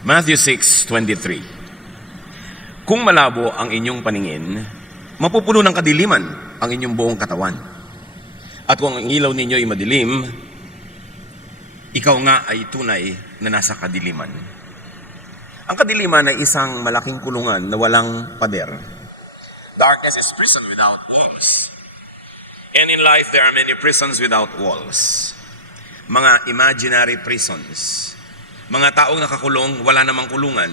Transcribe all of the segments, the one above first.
Matthew 6:23. Kung malabo ang inyong paningin, mapupuno ng kadiliman ang inyong buong katawan. At kung ang ilaw ninyo ay madilim, ikaw nga ay tunay na nasa kadiliman. Ang kadiliman ay isang malaking kulungan na walang pader. Darkness is prison without walls. And in life, there are many prisons without walls. Mga imaginary prisons. Mga taong nakakulong, wala namang kulungan.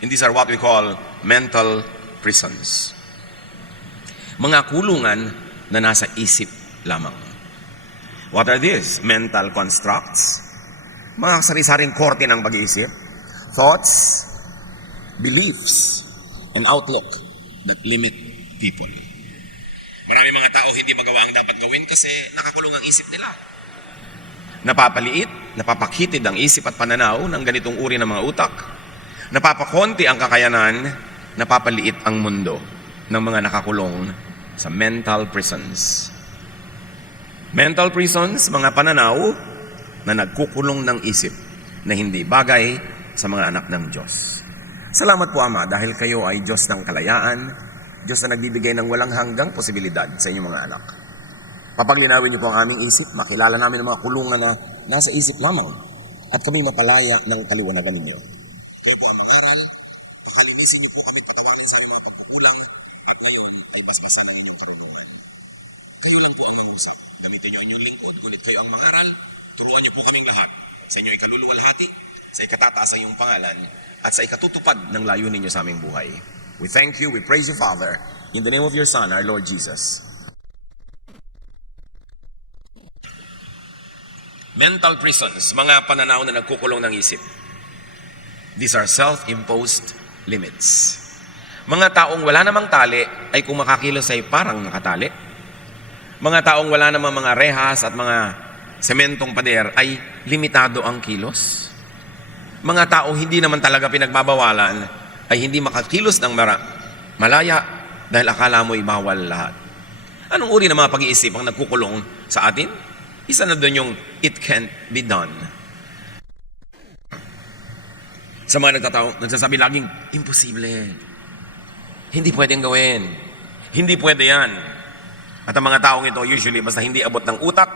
And these are what we call mental prisons. Mga kulungan na nasa isip lamang. What are these? Mental constructs. Mga sari-saring korte ng pag-iisip. Thoughts, beliefs, and outlook that limit people. Marami mga tao hindi magawa ang dapat gawin kasi nakakulong ang isip nila. Napapaliit, napapakitid ang isip at pananaw ng ganitong uri ng mga utak. Napapakonti ang kakayanan, napapaliit ang mundo ng mga nakakulong sa mental prisons. Mental prisons, mga pananaw na nagkukulong ng isip na hindi bagay sa mga anak ng Diyos. Salamat po, Ama, dahil kayo ay Diyos ng kalayaan, Diyos na nagbibigay ng walang hanggang posibilidad sa inyong mga anak. Papaglinawin niyo po ang aming isip, makilala namin ang mga kulungan na nasa isip lamang at kami mapalaya ng kaliwanagan ninyo. Kayo po ang mangaral, pakalinisin niyo po kami, patawarin sa aming mga pagkukulang at ngayon ay basbasan na inyong karunungan. Kayo lang po ang mangusap. Gamitin niyo inyong lingkod, ngunit kayo ang mangaral, turuan niyo po kaming lahat sa inyo ikaluluwalhati, sa ikatataas ng iyong pangalan at sa ikatutupad ng layunin niyo sa aming buhay. We thank you, we praise you, Father, in the name of your Son, our Lord Jesus. Mental prisons, mga pananaw na nagkukulong ng isip. These are self-imposed limits. Mga taong wala namang tali ay kung makakilos ay parang nakatali. Mga taong wala namang mga rehas at mga sementong pader ay limitado ang kilos. Mga taong hindi naman talaga pinagbabawalan ay hindi makakilos ng malaya dahil akala mo'y bawal lahat. Anong uri ng mga pag-iisip ang nagkukulong sa atin? Isa na doon yung it can't be done. Sa mga nagsasabi laging, imposible. Hindi pwedeng gawin. Hindi pwede yan. At ang mga taong ito, usually, basta hindi abot ng utak,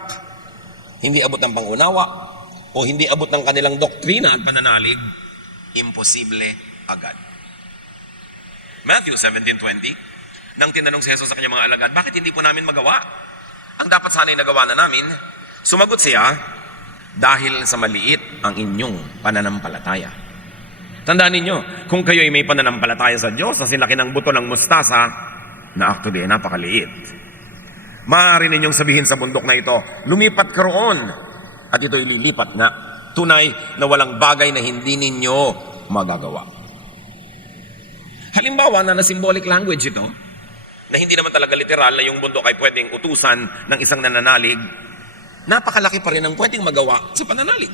hindi abot ng pangunawa, o hindi abot ng kanilang doktrina at pananalig, imposible agad. Matthew 17:20, nang tinanong si Jesus sa kanyang mga alagad, bakit hindi po namin magawa? Ang dapat sana'y nagawa na namin. Sumagot siya, dahil sa maliit ang inyong pananampalataya. Tandaan ninyo, kung kayo ay may pananampalataya sa Diyos, kasi laki ng buto ng mustasa, na actually napakaliit. Maaari ninyong sabihin sa bundok na ito, lumipat ka roon, at ito'y lilipat na. Tunay na walang bagay na hindi ninyo magagawa. Halimbawa na symbolic language ito, na hindi naman talaga literal na yung bundok ay pwedeng utusan ng isang nananalig, napakalaki pa rin ang pwedeng magawa sa pananalig.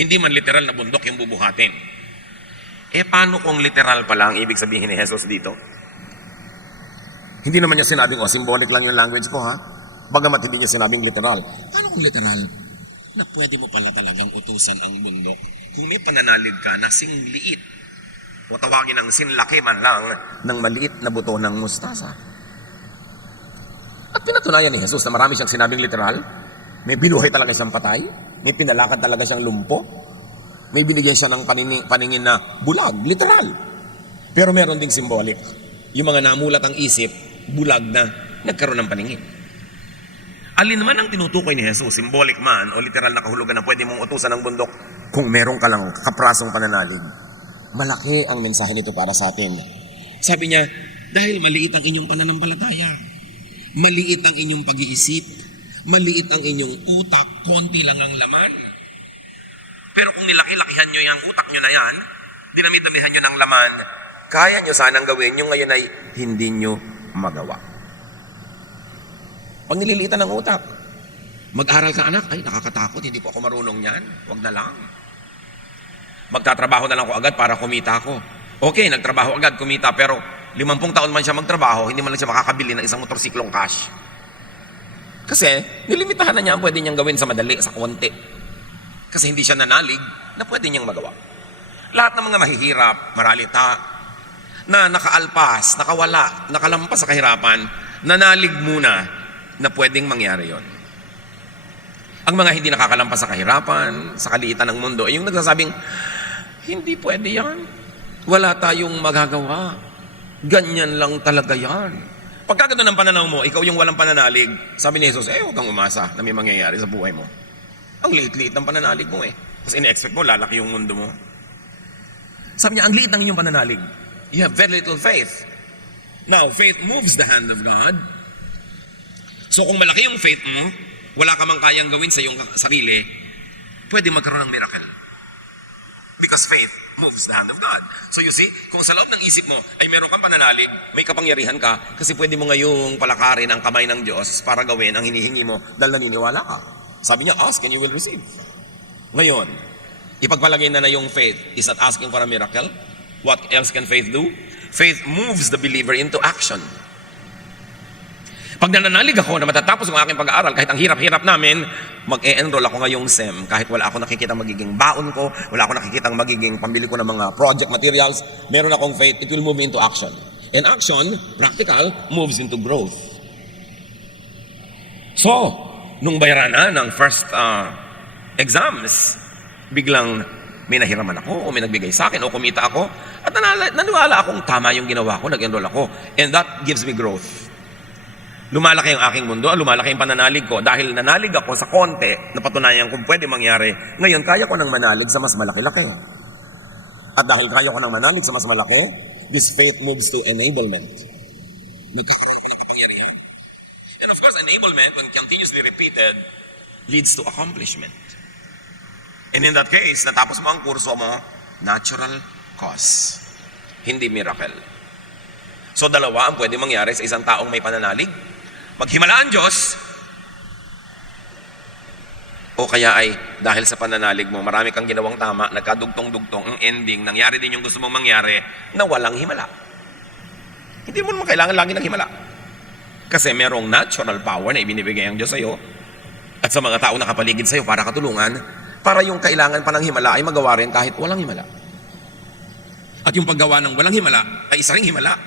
Hindi man literal na bundok yung bubuhatin. Paano kung literal pala ang ibig sabihin ni Jesus dito? Hindi naman niya sinabing, symbolic lang yung language ko, ha? Bagamat hindi niya sinabing literal. Paano kung literal? Na pwede mo pala talagang utusan ang bundok kung may pananalig ka na singliit o tawagin ng sinlaki man lang ng maliit na buto ng mustasa. At pinatunayan ni Jesus na marami siyang sinabing literal. May binuhay talaga siyang patay. May pinalakad talaga siyang lumpo. May binigyan siya ng paningin na bulag, literal. Pero meron ding symbolic. Yung mga namulat ang isip, bulag na nagkaroon ng paningin. Alin man ang tinutukoy ni Jesus, symbolic man o literal na kahulugan na pwede mong utusan ng bundok kung meron ka lang kaprasong pananalig. Malaki ang mensahe nito para sa atin. Sabi niya, dahil maliit ang inyong pananampalataya, maliit ang inyong pag-iisip, maliit ang inyong utak, konti lang ang laman. Pero kung nilaki-lakihan nyo yung utak nyo na yan, dinami-damihan nyo ng laman, kaya nyo sanang gawin yung ngayon ay hindi nyo magawa. Pag nililiitan ng utak, mag-aral ka anak, ay nakakatakot, hindi po ako marunong yan, wag na lang. Magtatrabaho na lang ako agad para kumita ako. Okay, nagtrabaho agad, kumita, pero 50 taon man siya magtrabaho, hindi man lang siya makakabili ng isang motorsiklong cash. Kasi, nilimitahan na niya ang pwede niyang gawin sa madali, sa konti. Kasi hindi siya nanalig na pwede niyang magawa. Lahat ng mga mahihirap, maralita, na nakaalpas, nakawala, nakalampas sa kahirapan, nanalig muna na pwedeng mangyari yon. Ang mga hindi nakakalampas sa kahirapan, sa kaliitan ng mundo, ay yung nagsasabing, hindi pwede yan. Wala tayong magagawa. Ganyan lang talaga yan. Pagka ganun ang pananaw mo, ikaw yung walang pananalig, sabi ni Jesus, huwag kang umasa na may mangyayari sa buhay mo. Ang liit-liit ng pananalig mo Kasi ine-expect mo, lalaki yung mundo mo. Sabi niya, ang liit ng inyong pananalig. You have very little faith. Now, faith moves the hand of God. So kung malaki yung faith mo, wala ka mang kayang gawin sa iyong sarili, pwede magkaroon ng miracle. Because faith moves the hand of God. So you see, kung sa loob ng isip mo ay meron kang pananalig, may kapangyarihan ka, kasi pwede mo ngayong palakarin ang kamay ng Diyos para gawin ang hinihingi mo dahil naniniwala ka. Sabi niya, ask and you will receive. Ngayon, ipagpalagay na yung faith is not asking for a miracle. What else can faith do? Faith moves the believer into action. Pag nananalig ako na matatapos ang aking pag-aaral, kahit ang hirap-hirap namin, mag-e-enroll ako ngayong SEM, kahit wala ako nakikita magiging baon ko, wala ako nakikita magiging pambili ko ng mga project materials, meron akong faith, it will move me into action. And action, practical, moves into growth. So, nung bayaran na ng first exams, biglang may nahiraman ako, o may nagbigay sa akin, o kumita ako, at naniwala akong tama yung ginawa ko, nag-enroll ako. And that gives me growth. Lumalaki yung aking mundo, lumalaki yung pananalig ko. Dahil nanalig ako sa konti, napatunayan kung pwede mangyari, ngayon kaya ko nang manalig sa mas malaki-laki. At dahil kaya ko nang manalig sa mas malaki, this faith moves to enablement. Nagkakaroon ko ng kapangyarihan. And of course, enablement, when continuously repeated, leads to accomplishment. And in that case, natapos mo ang kurso mo, natural cause, hindi miracle. So dalawa ang pwede mangyari sa isang taong may pananalig. Maghimala ang Diyos, o kaya ay dahil sa pananalig mo, marami kang ginawang tama, nagkadugtong-dugtong, ang ending, nangyari din yung gusto mong mangyari, na walang himala. Hindi mo naman kailangan lagi ng himala. Kasi merong natural power na ibinibigay ang Diyos sa'yo, at sa mga taong nakapaligid sa'yo para katulungan, para yung kailangan pa ng himala ay magawa rin kahit walang himala. At yung paggawa ng walang himala ay isa ring himala.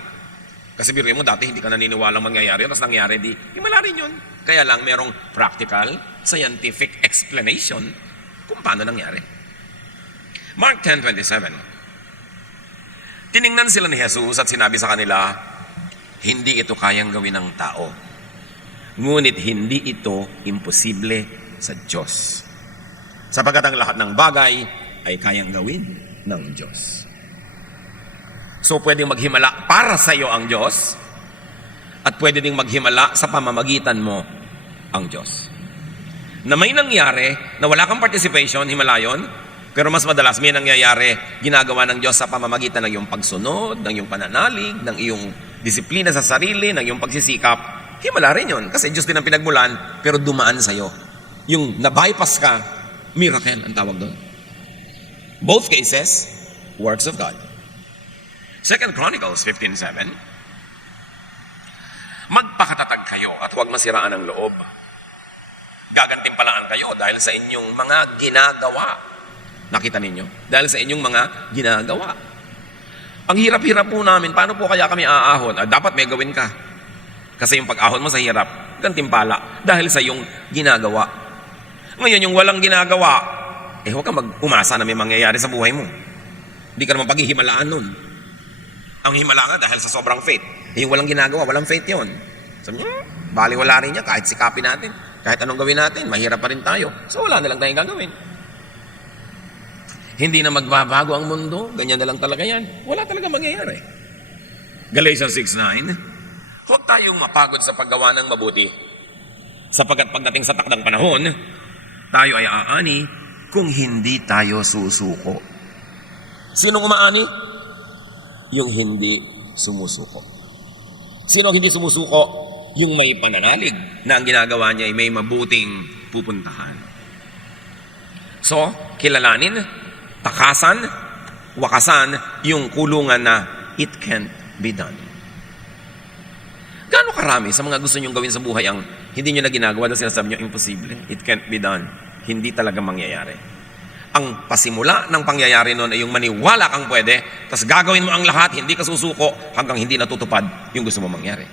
Kasi biruin mo, dati hindi ka naniniwalang mangyayari, tapos nangyari, di himala rin yun. Kaya lang merong practical, scientific explanation kung paano nangyari. Mark 10:27. Tiningnan sila ni Jesus at sinabi sa kanila, hindi ito kayang gawin ng tao. Ngunit hindi ito imposible sa Diyos. Sapagkat ang lahat ng bagay ay kayang gawin ng Diyos. So pwedeng maghimala para sa iyo ang Diyos, at pwede ding maghimala sa pamamagitan mo ang Diyos. Na may nangyari na wala kang participation, himala yun, pero mas madalas may nangyayari, ginagawa ng Diyos sa pamamagitan ng iyong pagsunod, ng iyong pananalig, ng iyong disiplina sa sarili, ng iyong pagsisikap. Himala rin yun, kasi Diyos din ang pinagmulan, pero dumaan sa iyo. Yung na-bypass ka, miracle ang tawag doon. Both cases, works of God. 2 Chronicles 15:7. Magpakatatag kayo at huwag masiraan ang loob. Gagantimpalaan kayo dahil sa inyong mga ginagawa. Nakita ninyo? Dahil sa inyong mga ginagawa. Ang hirap-hirap po namin, paano po kaya kami aahon? Dapat may gawin ka. Kasi yung pag-ahon mo sa hirap, gantimpala dahil sa iyong ginagawa. Ngayon, yung walang ginagawa, huwag kang mag-umasa na may mangyayari sa buhay mo. Hindi ka naman paghihimalaan nun. Ang himala nga dahil sa sobrang faith. Yung walang ginagawa, walang faith yun. Sabi niya, baliwala rin niya kahit sikapin natin. Kahit anong gawin natin, mahirap pa rin tayo. So wala na lang tayong gagawin. Hindi na magbabago ang mundo, ganyan na lang talaga yan. Wala talaga mangyayari. Galatians 6:9, huwag tayong mapagod sa paggawa ng mabuti. Sapagkat pagdating sa takdang panahon, tayo ay aani kung hindi tayo susuko. Sinong umaani? Yung hindi sumusuko. Sino ang hindi sumusuko? Yung may pananalig na ang ginagawa niya ay may mabuting pupuntahan. So, kilalanin, takasan, wakasan yung kulungan na it can't be done. Gaano karami sa mga gusto niyong gawin sa buhay ang hindi niyo na ginagawa dahil sinasabi niyo imposible, it can't be done, hindi talaga mangyayari. Ang pasimula ng pangyayari noon ay yung maniwala kang pwede, tapos gagawin mo ang lahat, hindi ka susuko hanggang hindi natutupad yung gusto mo mangyari.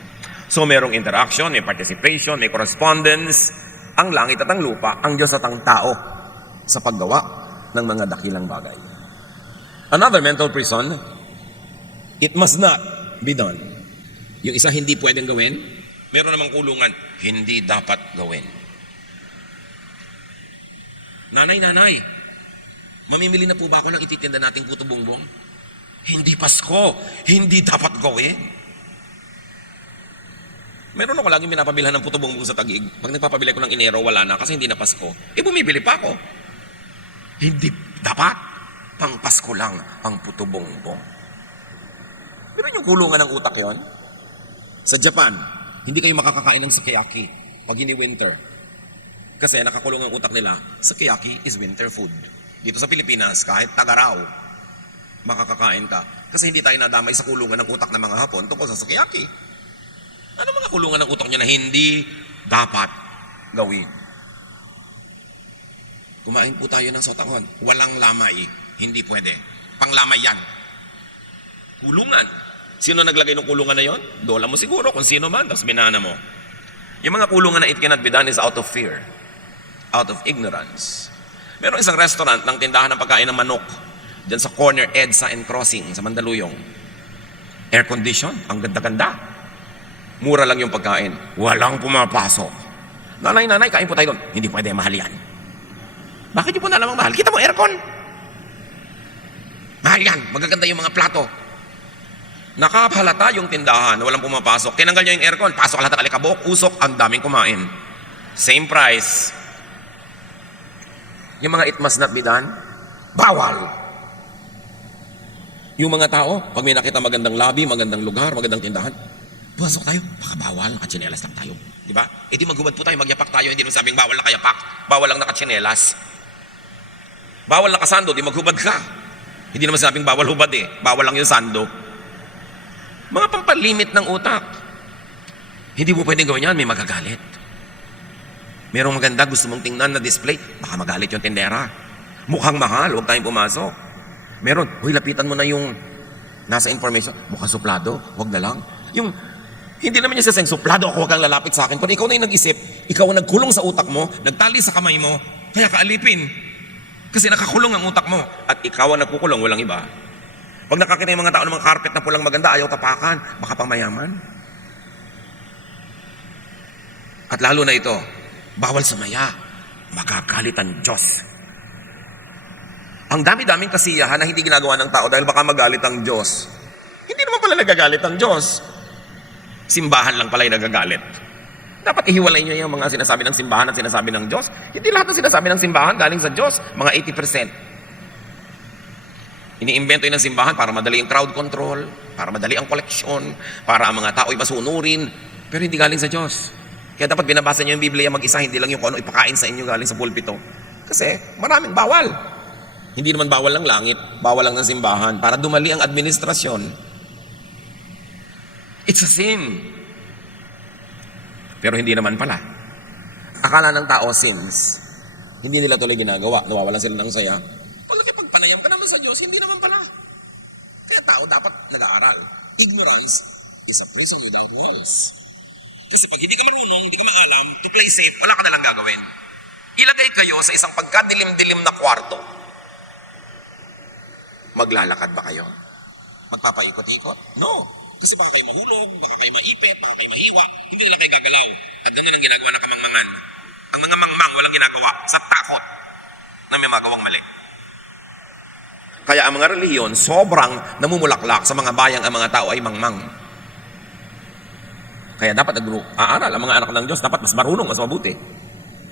So merong interaction, may participation, may correspondence, ang langit at ang lupa, ang Diyos at ang tao sa paggawa ng mga dakilang bagay. Another mental prison, it must not be done. Yung isa hindi pwedeng gawin, meron namang kulungan, hindi dapat gawin. Nanay, mamimili na po ba ako ng ititinda nating puto bongbong? Hindi Pasko, hindi dapat gawin. Meron ako laging pinapabilhan ng puto bongbong sa Taguig. Pag nagpapabili ko ng Enero, wala na kasi hindi na Pasko. Bumibili pa ako. Hindi dapat, pang Pasko lang ang puto bongbong. Pero yung kulungan ng utak yon. Sa Japan, hindi kayo makakakain ng sukiyaki pag hindi winter. Kasi nakakulong ang utak nila, sukiyaki is winter food. Dito sa Pilipinas, kahit tagaraw, makakakain ka. Kasi hindi tayo nadamay sa kulungan ng utak ng mga Hapon tungkol sa sukiyaki. Ano mga kulungan ng utak nyo na hindi dapat gawin? Kumain po tayo ng sotanghon. Walang lamay. Hindi pwede. Panglamay yan. Kulungan. Sino naglagay ng kulungan na yon? Dola mo siguro kung sino man, tapos binana mo. Yung mga kulungan na it cannot be done is out of fear. Out of ignorance. Merong isang restaurant ng tindahan ng pagkain ng manok dyan sa corner EDSA and Crossing sa Mandaluyong. Air condition, ang ganda-ganda. Mura lang yung pagkain. Walang pumapasok. Nanay, kain po tayo doon. Hindi pwede, mahal yan. Bakit yung po na lamang mahal? Kita mo aircon. Mahal yan. Magaganda yung mga plato. Nakahalata yung tindahan. Walang pumapasok. Tinanggal niya yung aircon. Pasok lahat ng alikabok, usok. Ang daming kumain. Same price. Yung mga it must not be done, bawal. Yung mga tao, pag may nakita magandang lobby, magandang lugar, magandang tindahan, pumasok tayo, baka bawal, nakatsinelas lang tayo. Diba? Di maghubad po tayo, magyapak tayo, hindi nung sabing bawal nakayapak, bawal lang nakatsinelas. Bawal nakasando, di maghubad ka. Hindi naman sabing bawal hubad bawal lang yung sando. Mga pampalimit ng utak. Hindi mo pwedeng gawin yan, may magagalit. Merong maganda, gusto mong tingnan na display, baka magalit yung tendera. Mukhang mahal, huwag tayong pumasok. Meron, lapitan mo na yung nasa information, mukhang suplado, huwag na lang. Yung, hindi naman niya sasayang, suplado ako, huwag kang lalapit sa akin. Pero ikaw na yung nag-isip, ikaw ang nagkulong sa utak mo, nagtali sa kamay mo, kaya kaalipin. Kasi nakakulong ang utak mo. At ikaw ang nagkukulong, walang iba. Pag nakakita yung mga tao ng mga carpet na pulang maganda, ayaw tapakan, baka pang mayaman. At lalo na ito, bawal sumaya, magagalit ang Diyos. Ang dami-daming kasiyahan na hindi ginagawa ng tao dahil baka magalit ang Diyos. Hindi naman pala nagagalit ang Diyos. Simbahan lang pala yung nagagalit. Dapat ihiwalay nyo yung mga sinasabi ng simbahan at sinasabi ng Diyos. Hindi lahat ng sinasabi ng simbahan galing sa Diyos, mga 80%. Iniimbento yun ng simbahan para madali ang crowd control, para madali ang koleksyon, para ang mga tao ay masunurin, pero hindi galing sa Diyos. Kaya dapat binabasa nyo yung Biblia mag-isa, hindi lang yung kung ano ipakain sa inyo galing sa pulpito. Kasi maraming bawal. Hindi naman bawal ng langit, bawal lang ng simbahan para dumali ang administrasyon. It's a sin. Pero hindi naman pala. Akala ng tao sins. Hindi nila tuloy ginagawa, nawawalan sila ng saya. Pag nakipagpanayam ka naman sa Diyos, hindi naman pala. Kaya tao dapat nag-aaral. Ignorance is a prison without walls. Kasi pag hindi ka marunong, hindi ka maalam, to play safe, wala ka nalang gagawin. Ilagay kayo sa isang pagkadilim-dilim na kwarto. Maglalakad ba kayo? Magpapaikot-ikot? No. Kasi baka kayo mahulog, baka kayo maipit, baka kayo maiwa, hindi na kayo gagalaw. At ganun ang ginagawa ng kamangmangan. Ang mga mangmang walang ginagawa sa takot na may magawang mali. Kaya ang mga reliyon, sobrang namumulaklak sa mga bayang ang mga tao ay mangmang. Kaya dapat aaral ang mga anak ng Diyos, dapat mas marunong, mas mabuti.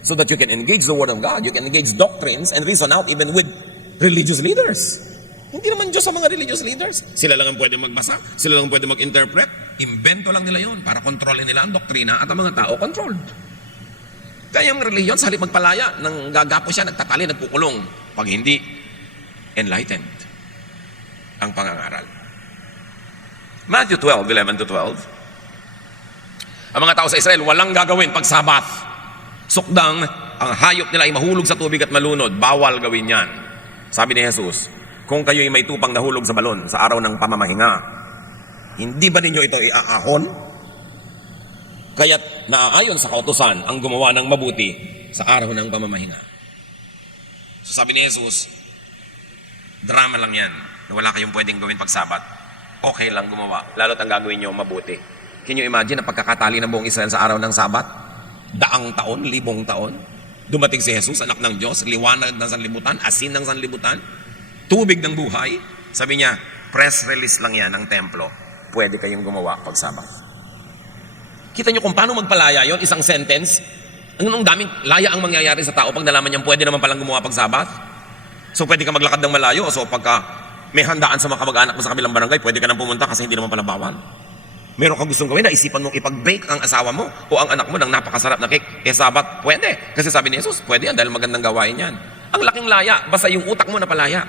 So that you can engage the Word of God, you can engage doctrines and reason out even with religious leaders. Hindi naman Diyos sa mga religious leaders. Sila lang ang pwede magbasa, sila lang ang pwede mag-interpret. Invento lang nila yon para kontrolin nila ang doktrina at ang mga tao controlled. Kaya yung reliyon, sa halip magpalaya, nang gagapo siya, nagtatali, nagkukulong. Pag hindi enlightened ang pangangaral. Matthew 12:11-12. Ang mga tao sa Israel, walang gagawin pag Sabath. Sukdang, ang hayop nila ay mahulog sa tubig at malunod. Bawal gawin yan. Sabi ni Jesus, kung kayo'y may tupang nahulog sa balon sa araw ng pamamahinga, hindi ba ninyo ito iaahon? Kaya't naaayon sa kautusan ang gumawa ng mabuti sa araw ng pamamahinga. So sabi ni Jesus, drama lang yan na wala kayong pwedeng gawin pag Sabat. Okay lang gumawa, lalo't ang gagawin nyo mabuti. Can you imagine ang pagkakatali ng buong Israel sa araw ng Sabat? Daang taon, libong taon. Dumating si Jesus, anak ng Diyos, liwanag ng sanlibutan, asin ng sanlibutan, tubig ng buhay. Sabi niya, press release lang yan ng templo. Pwede kayong gumawa pag Sabat. Kita nyo kung paano magpalaya yon, isang sentence. Anong daming laya ang mangyayari sa tao pag nalaman niyang pwede naman palang gumawa pag Sabat. So pwede ka maglakad ng malayo. So pagka may handaan sa mga kamag-anak mo sa kabilang barangay, pwede ka nang pumunta kasi hindi naman pala bawal. Meron kang gustong gawin, naisipan mong ipag-bake ang asawa mo o ang anak mo ng napakasarap na cake. Sabat, pwede. Kasi sabi ni Jesus, pwede yan dahil magandang gawain yan. Ang laking laya, basta yung utak mo na palaya.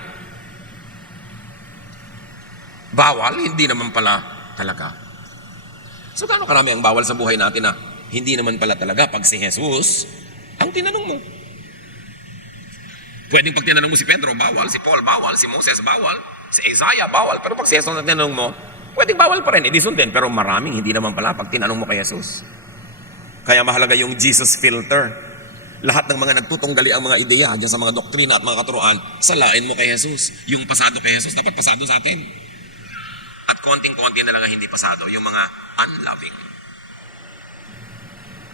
Bawal, hindi naman pala talaga. So gaano karami ang bawal sa buhay natin na hindi naman pala talaga pag si Jesus ang tinanong mo. Pwedeng pag tinanong mo si Pedro, bawal. Si Paul, bawal. Si Moses, bawal. Si Isaiah, bawal. Pero pag si Jesus ang tinanong mo, pwedeng bawal pa rin. Edi sundin. Pero maraming hindi naman pala pag tinanong mo kay Jesus. Kaya mahalaga yung Jesus filter. Lahat ng mga nagtutunggali ang mga ideya dyan sa mga doktrina at mga katuruan, salain mo kay Jesus. Yung pasado kay Jesus, dapat pasado sa atin. At konting-konti na lang ang hindi pasado, yung mga unloving.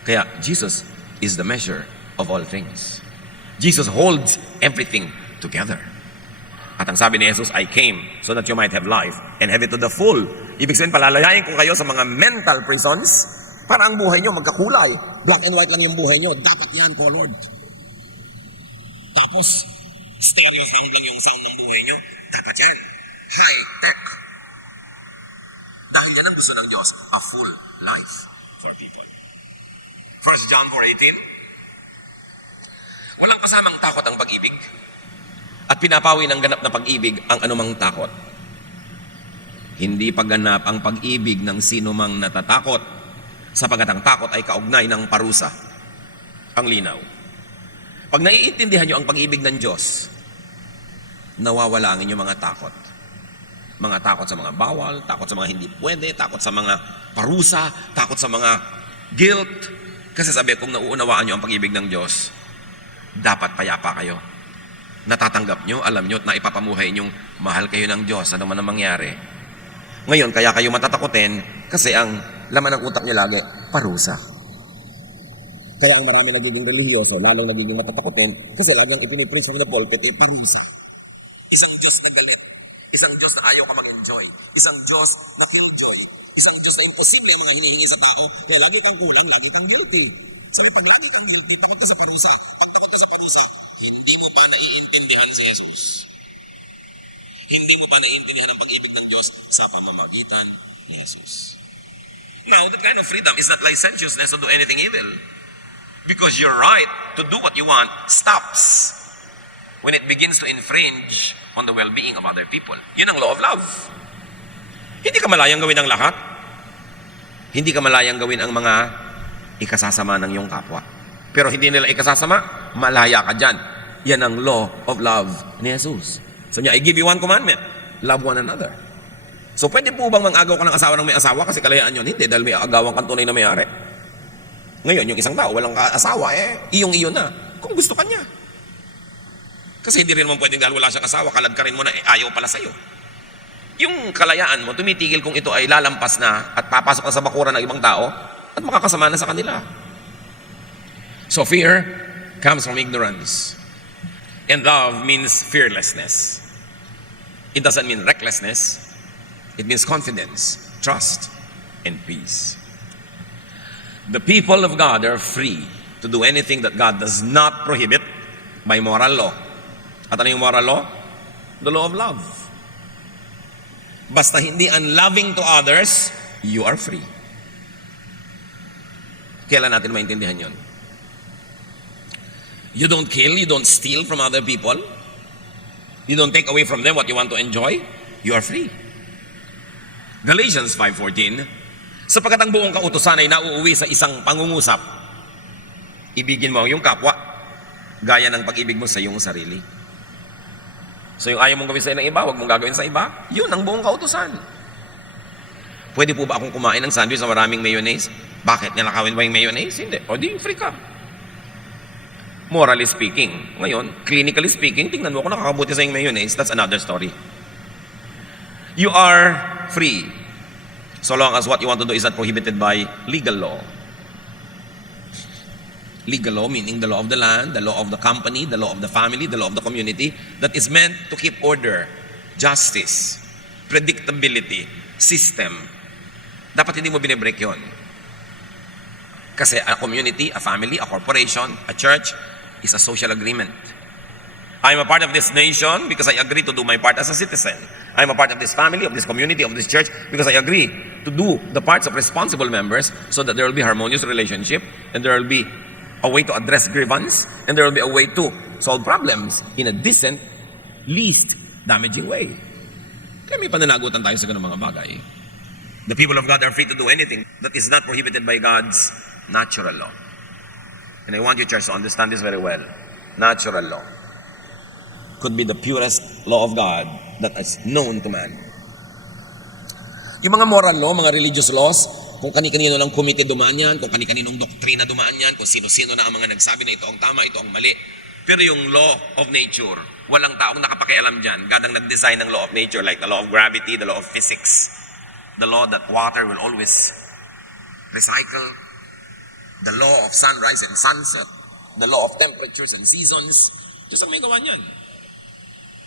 Kaya Jesus is the measure of all things. Jesus holds everything together. At ang sabi ni Jesus, I came so that you might have life and have it to the full. Ibig sabihin, palalayain ko kayo sa mga mental prisons para ang buhay nyo magkakulay. Black and white lang yung buhay nyo. Dapat yan po, Lord. Tapos, stereo sound lang yung sound ng buhay nyo. Dapat yan. High-tech. Dahil yan ang gusto ng Diyos, a full life for people. 1 John 4:18, walang kasamang takot ang pag-ibig at pinapawi ng ganap na pag-ibig ang anumang takot. Hindi pagganap ang pag-ibig ng sinumang natatakot sapagkat ang takot ay kaugnay ng parusa. Ang linaw. Pag naiintindihan nyo ang pag-ibig ng Diyos, nawawala ang inyong mga takot. Mga takot sa mga bawal, takot sa mga hindi pwede, takot sa mga parusa, takot sa mga guilt. Kasi sabi, kung nauunawaan nyo ang pag-ibig ng Diyos, dapat payapa kayo. Natatanggap nyo, alam nyo, at naipapamuhay nyong mahal kayo ng Diyos, ano man ang mangyari. Ngayon, kaya kayo matatakotin kasi ang laman ng utak nyo lagi, parusa. Kaya ang marami nagiging religyoso, lalong nagiging matatakotin kasi lagi ang ipinipreach ng pulpit ay parusa. Isang Diyos na galit. Isang Diyos na ayaw ka mag-enjoy. Isang Diyos na enjoy. Isang Diyos na imposible yung mga hinihingi sa tao. Kaya lagi kang kulang, lagi kang guilty. Sabi, pag lagi kang guilty, takot ka sa parusa. Pag takot ka sa parusa, hindi mo pa naiintindihan si Jesus. Hindi mo pa naiintindihan ang pag-ibig ng Diyos sa pamamagitan ni Jesus. Now, that kind of freedom is not licentiousness to do anything evil. Because your right to do what you want stops when it begins to infringe on the well-being of other people. Yun ang law of love. Hindi ka malayang gawin ang lahat. Hindi ka malayang gawin ang mga ikasasama ng iyong kapwa. Pero hindi nila ikasasama, malaya ka dyan. Yan ang law of love ni Jesus. So niya, I give you one commandment. Love one another. So pwede po bang mag-agaw ka ng asawa ng may asawa kasi kalayaan yun? Hindi, dahil may agawan kang tunay na may-ari. Ngayon, yung isang tao, walang asawa, iyong-iyo na. Kung gusto ka niya. Kasi hindi rin naman pwedeng dahil wala siyang asawa, kalad ka rin mo na ayaw pala sa'yo. Yung kalayaan mo, tumitigil kung ito ay lalampas na at papasok na sa bakuran ng ibang tao at makakasama na sa kanila. So fear comes from ignorance. And love means fearlessness. It doesn't mean recklessness. It means confidence, trust, and peace. The people of God are free to do anything that God does not prohibit by moral law. At ano yung moral law? The law of love. Basta hindi unloving to others, you are free. Kailan natin maintindihan yun? You don't kill, you don't steal from other people. You don't take away from them what you want to enjoy. You are free. Galatians 5:14, sapagkat ang buong kautusan ay nauuwi sa isang pangungusap. Ibigin mo ang iyong kapwa, gaya ng pag-ibig mo sa iyong sarili. So yung ayaw mong gawin sa ng iba, huwag mong gagawin sa iba, yun ang buong kautusan. Pwede po ba akong kumain ng sandwich na maraming mayonnaise? Bakit? Nilakawin ba yung mayonnaise? Hindi. O di, free ka. Morally speaking. Ngayon, clinically speaking, tingnan mo kung nakakabuti sa yung mayonnaise, that's another story. You are free so long as what you want to do is not prohibited by legal law. Legal law meaning the law of the land, the law of the company, the law of the family, the law of the community that is meant to keep order, justice, predictability, system. Dapat hindi mo binibreak yun. Kasi a community, a family, a corporation, a church is a social agreement. I am a part of this nation because I agree to do my part as a citizen. I am a part of this family, of this community, of this church because I agree to do the parts of responsible members so that there will be harmonious relationship and there will be a way to address grievance and there will be a way to solve problems in a decent, least damaging way. Kaya may pananagutan tayo sa ganung mga bagay. The people of God are free to do anything that is not prohibited by God's natural law. And I want you, church, to understand this very well. Natural law could be the purest law of God that is known to man. Yung mga moral law, mga religious laws, kung kani-kanino lang komite dumaan yan, kung kani-kaninong doktrina dumaan yan, kung sino-sino na ang mga nagsabi na ito ang tama, ito ang mali. Pero yung law of nature, walang taong nakapakialam dyan. God ang nag-design ng law of nature like the law of gravity, the law of physics, the law that water will always recycle, the law of sunrise and sunset, the law of temperatures and seasons. Diyos ang may gawa niyan.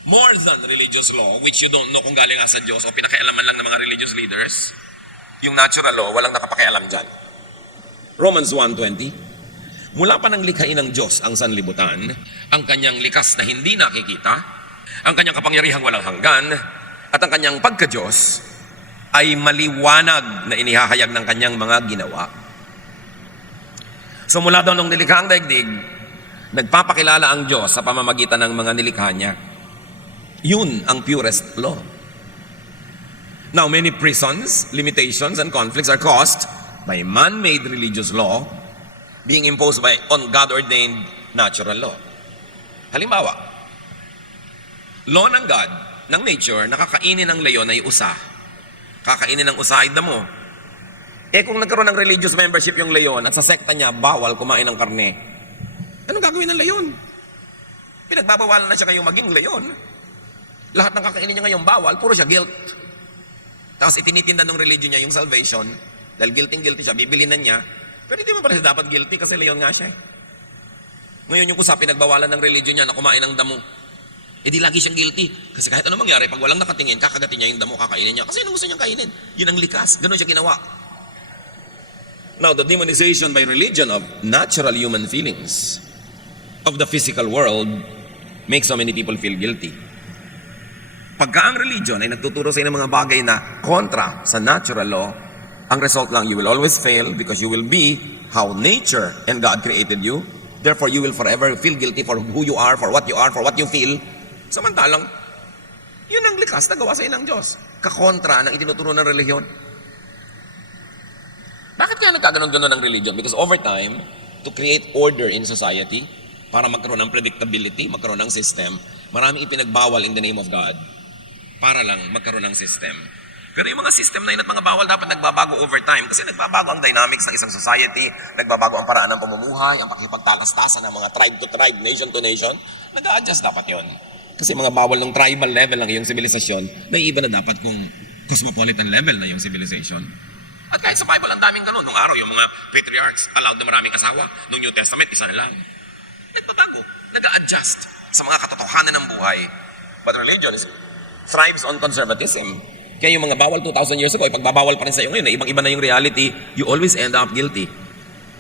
More than religious law, which you don't know kung galing sa Diyos o pinakialaman lang ng mga religious leaders, yung natural law, walang nakapakialam dyan. Romans 1:20, mula pa nang likhain ng Diyos ang sanlibutan, ang kanyang likas na hindi nakikita, ang kanyang kapangyarihang walang hanggan, at ang kanyang pagka-Diyos ay maliwanag na inihahayag ng kanyang mga ginawa. So mula daw nung nilikha ang daigdig, nagpapakilala ang Diyos sa pamamagitan ng mga nilikha niya. Yun ang purest law. Now, many prisons, limitations, and conflicts are caused by man-made religious law being imposed by on God-ordained natural law. Halimbawa, law ng God, ng nature, nakakainin ng leon ay usa. Kakainin ng usa ay damo. Kung nagkaroon ng religious membership yung leon at sa sekta niya, bawal kumain ng karne, anong gagawin ng leon? Pinagbabawalan na siya ngayong maging leon. Lahat ng kakainin niya ngayong bawal, puro siya guilt. Tapos itinitinda ng religion niya yung salvation, dahil guilty siya, bibilin na niya. Pero hindi mo pala siya dapat guilty kasi leon nga siya. Ngayon yung kusa, pinagbawalan ng religion niya na kumain ng damo. Di lagi siyang guilty. Kasi kahit ano mangyari, pag walang nakatingin, kakagatin niya yung damo, kakainin niya. Kasi anong gusto niyang kainin? Yun ang likas. Ganun siya ginawa. Now, the demonization by religion of natural human feelings of the physical world makes so many people feel guilty. Pagka ang religion ay nagtuturo sa inyo mga bagay na kontra sa natural law, ang result lang, you will always fail because you will be how nature and God created you. Therefore, you will forever feel guilty for who you are, for what you feel. Samantalang, yun ang likas na gawa sa inang Diyos. Kakontra ng itinuturo ng religion. Bakit kaya nagkaganon-ganon ng religion? Because over time, to create order in society, para magkaroon ng predictability, magkaroon ng system, maraming ipinagbawal in the name of God para lang magkaroon ng system. Pero yung mga system na yun at mga bawal dapat nagbabago over time kasi nagbabago ang dynamics ng isang society, nagbabago ang paraan ng pamumuhay, ang pakipagtalastasan ng mga tribe to tribe, nation to nation, nag-a-adjust dapat yon. Kasi mga bawal ng tribal level ng iyong sibilisasyon, may iba na dapat kung cosmopolitan level na yung civilization. At kahit sa Bible, ang daming ganun. Nung araw, yung mga patriarchs allowed na maraming asawa. Nung New Testament, isa na lang. Nagbabago, nag-a-adjust sa mga katotohanan ng buhay. But religion thrives on conservatism. Kaya yung mga bawal 2,000 years ago, ipagbabawal pa rin sa iyo ngayon, na ibang-iba na yung reality, you always end up guilty.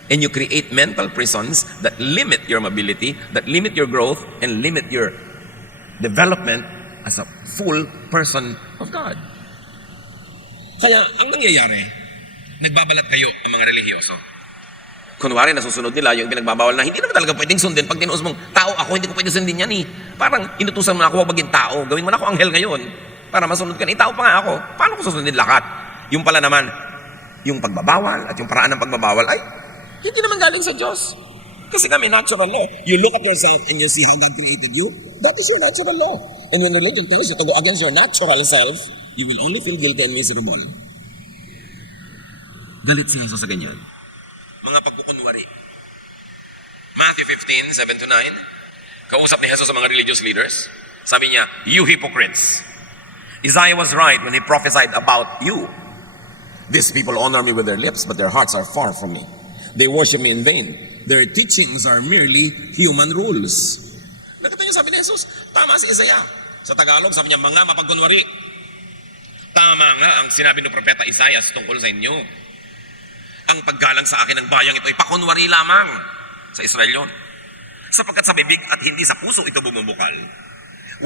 And you create mental prisons that limit your mobility, that limit your growth, and limit your development as a full person of God. Kaya, ang nangyayari, nagbabalat kayo ang mga relihiyoso. Kunwari, nasusunod nila yung pinagbabawal na hindi naman talaga pwedeng sundin. Pag tinuos mong, tao ako, hindi ko pwede sundin yan eh. Parang inutusan mo na ako maging tao. Gawin mo na ako anghel ngayon. Para masunod ka na, tao pa nga ako. Paano ko susundin lahat? Yung pala naman, yung pagbabawal at yung paraan ng pagbabawal ay hindi naman galing sa Diyos. Kasi kami, natural law. You look at yourself and you see how God created you. That is your natural law. And when religion tells you to go against your natural self, you will only feel guilty and miserable. Galit si Jesus sa ganyan. Mga pagkukunwari. Matthew 15, 7 to 9. Kausap ni Jesus sa mga religious leaders. Sabi niya, you hypocrites. Isaiah was right when he prophesied about you. These people honor me with their lips, but their hearts are far from me. They worship me in vain. Their teachings are merely human rules. Nakita niyo sabi ni Jesus, tama si Isaiah. Sa Tagalog, sabi niya, mga mapagkunwari. Tama nga ang sinabi ng propeta Isaiah tungkol sa inyo. Ang paggalang sa akin ng bayang ito ay pakunwari lamang sa Israel yun. Sapagkat sa bibig at hindi sa puso ito bumubukal.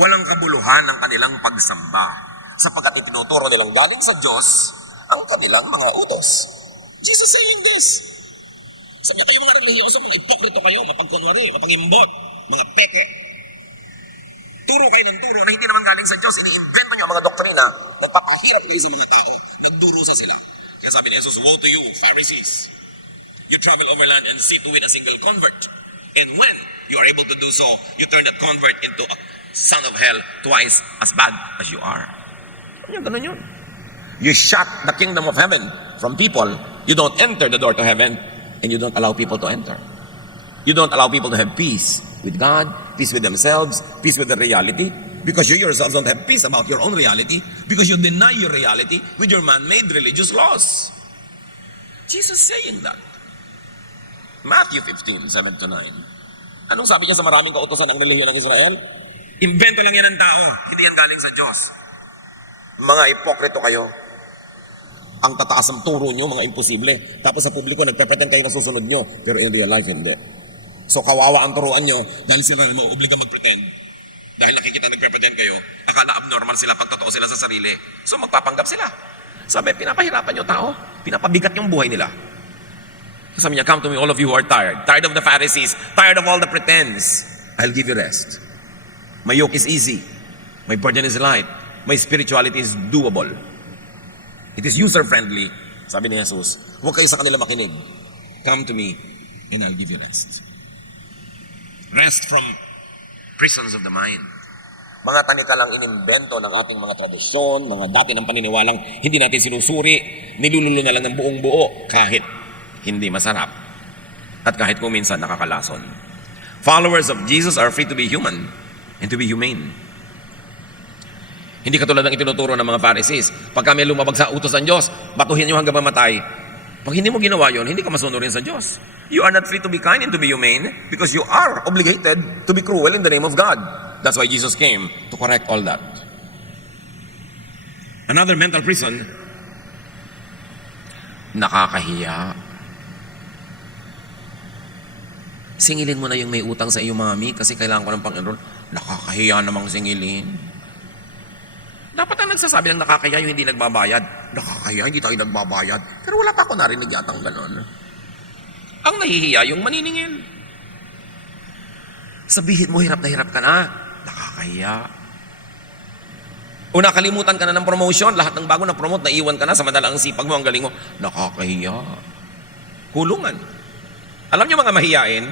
Walang kabuluhan ang kanilang pagsamba. Sapagkat itinuturo nilang galing sa Diyos ang kanilang mga utos. Jesus saying this. Sabi niya, kayo mga relihiyoso, mga ipokrito kayo, mapagkunwari, mapangimbot, mga peke. Turo kayo ng turo na hindi naman galing sa Diyos. Iniimbento niyo ang mga doktrina. Nagpapahirap kayo sa mga tao. Nagdurusa sila. Kaya sabi ni Jesus, woe to you, Pharisees. You travel overland and see to win a single convert. And when you are able to do so, you turn that convert into a son of hell twice as bad as you are. Ganun yun. You shut the kingdom of heaven from people. You don't enter the door to heaven. And you don't allow people to enter. You don't allow people to have peace with God, peace with themselves, peace with the reality, because you yourselves don't have peace about your own reality, because you deny your reality with your man-made religious laws. Jesus saying that. Matthew 15, 7 to 9. Anong sabi niya sa maraming kautosan ng relihiyon ng Israel? Invento lang yan ng tao, hindi yan galing sa Diyos. Mga ipokrito kayo. Ang tataas ng turo nyo, mga imposible. Tapos sa publiko, nagpe-pretend kayo na susunod nyo. Pero in real life, hindi. So kawawa ang turuan nyo dahil sila mauobliga mag-pretend. Dahil nakikita nagpe-pretend kayo, akala abnormal sila pag totoo sila sa sarili. So magpapanggap sila. Sabi, pinapahirapan nyo tao. Pinapabigat yung buhay nila. Sabi niya, come to me all of you who are tired. Tired of the Pharisees. Tired of all the pretense. I'll give you rest. My yoke is easy. My burden is light. My spirituality is doable. It is user-friendly. Sabi ni Jesus, huwag kayo sa kanila makinig. Come to me and I'll give you rest. Rest from prisons of the mind. Mga tanikalang inimbento ng ating mga tradisyon, mga dati ng paniniwalang hindi natin sinusuri, nilululo na lang ng buong buo kahit hindi masarap at kahit kung minsan nakakalason. Followers of Jesus are free to be human and to be humane. Hindi katulad ng itinuturo ng mga Pharisees. Pagka may lumabag sa utos ng Diyos, batuhin nyo hanggang mamatay. Pag hindi mo ginawa yon, hindi ka masunurin sa Diyos. You are not free to be kind and to be humane because you are obligated to be cruel in the name of God. That's why Jesus came to correct all that. Another mental prison, nakakahiya. Singilin mo na yung may utang sa iyong mami kasi kailangan ko ng pang-enroll. Nakakahiya namang singilin. Dapat ang nagsasabi ng nakakaya yung hindi nagbabayad. Nakakaya, hindi tayo nagbabayad. Pero wala pa ako narinig yatang ganon. Ang nahihiya yung maniningil. Sabihin mo, hirap ka na. Nakakahiya. O nakalimutan ka na ng promotion, lahat ng bago na promote, naiwan ka na, sa madalang sipag mo, ang galing mo. Nakakahiya. Kulungan. Alam niyo mga mahiyain,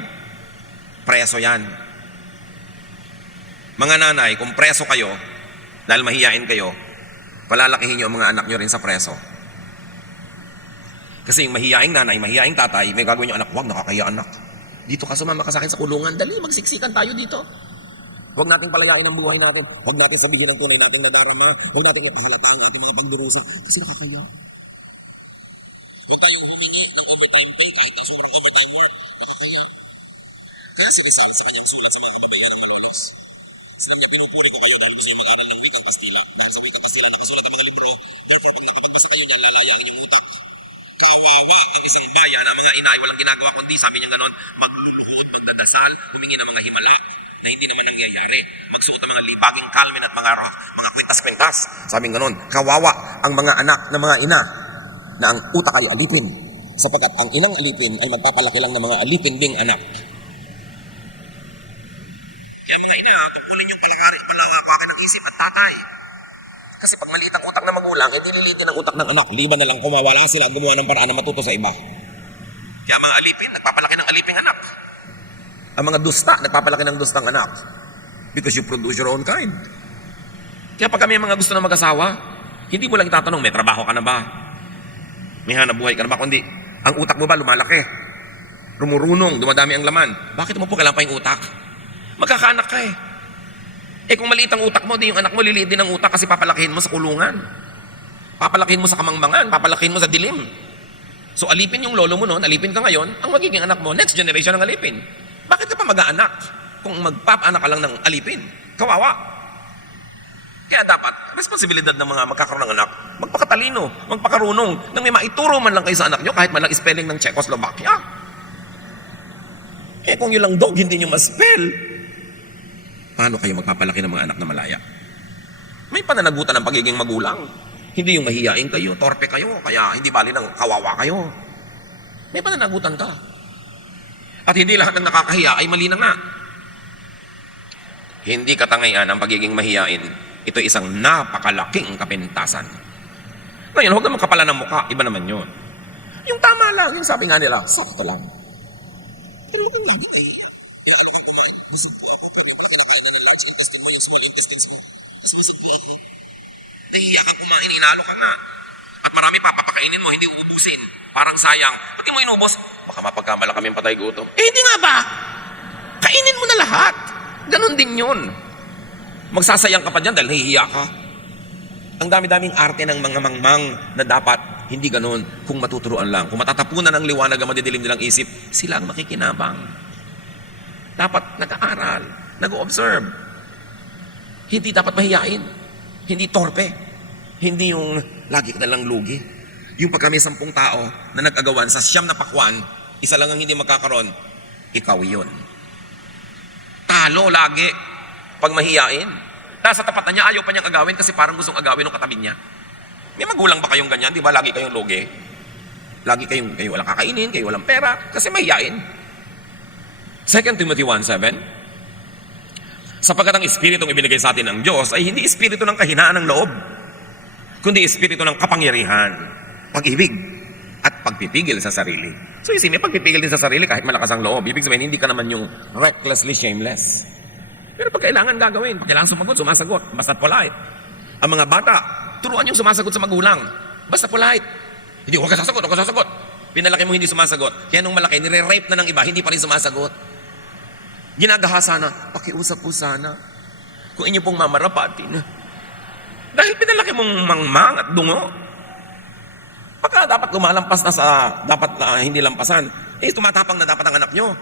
preso yan. Mga nanay, kung preso kayo, dahil mahiyain kayo, palalakihin niyo ang mga anak niyo rin sa preso. Kasi yung mahiyaing nanay, mahiyaing tatay, may gagawin yung anak, wag nakakaya anak. Dito ka sumama ka sa akin sa kulungan, dali magsiksikan tayo dito. Huwag nating palayain ang buhay natin. Huwag natin sabihin ang tunay nating nadarama. Huwag natin mapahalata ang ating mga pagdurusa. Kasi nakakaya. Huwag tayong humingi ng overtime pay kahit na sobrang overtime work. Nakakaya. Kaya sinisal sa kanyang sulat sa mga kababayan ng Manolos. Sila niya, pinupuri ko kayo dahil gusto yung mag-aral ng wikang Kastila. Dahil sa wikang Kastila, nakasulat ang mga libro. Therefore, pag nakapagbasa kayo niya, lalayaan yung utak. Kawawa ang isang bayan na mga ina ay walang ginagawa kundi sabi niya ganon, magluluhod, magdadasal, humingi ng mga himala na hindi naman nangyayari. Magsuot ng mga libaging kalmin at mga kwintas-kwintas. Sabi ganon, kawawa ang mga anak ng mga ina na ang utak ay alipin. Sapagkat ang inang alipin ay magpapalaki lang ng mga alipin ding anak. Kaya mga ina, tungkulin yung palakarin palawakan ng isip at tatay. Kasi pag maliit ang utak ng magulang, eh dililitin ang utak ng anak. Liban na lang kumawala sila at gumawa ng paraan na matuto sa iba. Kaya mga alipin, nagpapalaki ng aliping anak. Ang mga dusta, nagpapalaki ng dustang anak. Because you produce your own kind. Kaya pag kami mga gusto na mag-asawa, hindi mo lang itatanong, may trabaho ka na ba? May hanap buhay ka na ba? Kundi, ang utak mo ba lumalaki? Rumurunong, dumadami ang laman. Bakit mo po kailangan pa yung utak? Magkakaanak ka eh. Eh kung maliit ang utak mo, di yung anak mo liliit din ang utak kasi papalakihin mo sa kulungan. Papalakihin mo sa kamangmangan, papalakihin mo sa dilim. So alipin yung lolo mo noon, alipin ka ngayon, ang magiging anak mo, next generation ang alipin. Bakit ka pa mag-aanak kung magpapaanak ka lang ng alipin? Kawawa. Kaya dapat, responsibilidad ng mga magkakaroon ng anak, magpakatalino, magpakarunong, nang may maituro man lang kayo sa anak nyo, kahit man lang spelling ng Czechoslovakia. Eh kung yun lang dog, hindi nyo ma-spell, paano kayo magpapalaki ng mga anak na malaya? May pananagutan ng pagiging magulang. Hindi yung mahiyain kayo, torpe kayo, kaya hindi bali ng kawawa kayo. May pananagutan ka. At hindi lahat ng nakakahiya ay mali na nga. Hindi katangayan ang pagiging mahiyain. Ito isang napakalaking kapintasan. Ngayon, huwag naman kapala ng mukha. Iba naman yun. Yung tama lang, yung sabi nga nila, sakto lang. Pero huwag nga yun eh. Nahihiya ka kumain, inalo ka nga. At marami pa, papakainin mo, hindi uubusin. Parang sayang. Pag di mo inubos, baka mapagkamala kaming patay gutom. Eh, hindi nga ba? Kainin mo na lahat. Ganon din yun. Magsasayang ka pa dyan dahil nahihiya ka. Ang dami-daming arte ng mga mangmang na dapat hindi ganon kung matuturuan lang. Kung matatapunan ng liwanag ang madidilim nilang isip, sila ang makikinabang. Dapat nag-aaral, nag-observe. Hindi dapat mahiyain. Hindi torpe. Hindi yung lagi ka nalang lugi. Yung pag kami 10 tao na nag-agawan sa 9 na pakwan, isa lang ang hindi magkakaroon, ikaw yun. Talo lagi pag mahiyain. Nasa tapatan niya, ayaw pa niyang agawin kasi parang gustong agawin ng katabi niya. May magulang ba kayong ganyan? Di ba lagi kayong lugi? Lagi kayo walang kakainin, kayo walang pera, kasi mahiyain. 2 Timothy 1:7, sapagkat ang espiritong ibinigay sa atin ng Diyos ay hindi espiritu ng kahinaan ng loob, kundi espiritu ng kapangyarihan, pag-ibig, at pagpipigil sa sarili. So you see, may pagpipigil din sa sarili kahit malakas ang loob. Ibig sabihin, hindi ka naman yung recklessly shameless. Pero pag kailangan gagawin, pag kailangan sumasagot, basta polite. Ang mga bata, turuan yung sumasagot sa magulang. Basta polite. Hindi, huwag ka sasagot. Pinalaki mo hindi sumasagot. Kaya nung malaki, nire-rape na ng iba, hindi pa rin sumasagot. Ginagahasa na, pakiusap po sana kung inyo pong mamarapatin. Dahil pinalaki mong mangmang at dungo. Pagka dapat lumalampas na sa dapat na hindi lampasan, eh tumatapang na dapat ang anak nyo.